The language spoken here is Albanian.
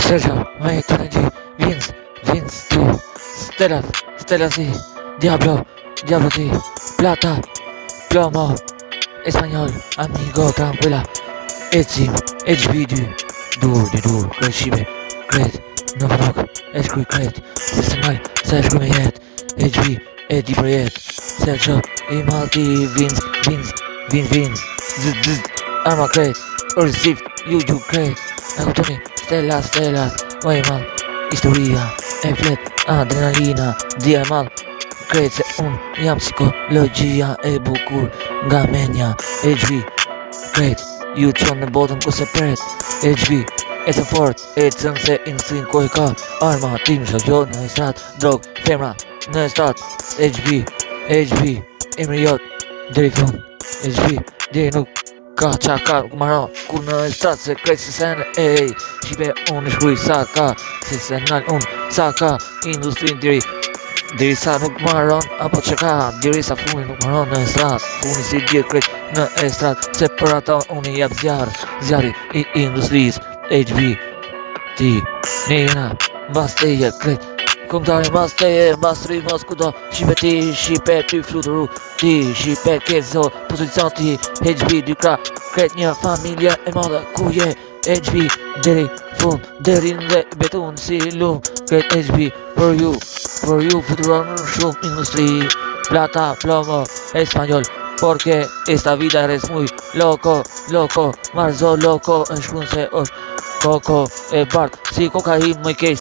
Sergio, May, Kennedy, Vince, tú, Stella sí, Diablo sí, Plata, Plomo, Español, Amigo, Tranquila, Etsy, HB, Dur, Crescibe, Cred, Novak, Escri, Cred, Sistemal, Sergio Mayet, HB, Eddie Proyet, Sergio, Imalti, Vince, Arma Cred, Receive, You, Cred, Anthony, Stella, Wayman, Historia, Eflet, Adrenalina, Diamal, Krece un jam psikologjia e bukur nga menja HV, Kret, ju qonë në botën ku se pret HV, e të fort, e të zënë se insin ko e ka arma, tim shokjo në strat, drog, femra, në strat HV, emri jot, deri fund HV, deri nuk ka qa ka maron, ku në strat se krejt se sen, ej, shipe unë shkruj sa ka, se senal unë sa ka, industrin diri sa nuk maron, apo që ka, diri sa funi nuk maron në estrat, funi si djetë krejt në estrat, se për ata unë jep zjarri i industris, HB, ti, njëna, mbas teje krejt, komtari mbas teje, mbas rri, mbas kudo, shipe ty fluturu, ti, shipe kezo, pozicion ti, HB, dy kra, krejt një familje e madhe, ku je, HB, deri fund, deri në betun si lum, krejt HB, for you futuron shumë industri, plata, plomo, español, porque esta vida eres muy loco, marzo loco, është shkun se është koko e bart, si kokain më i keq.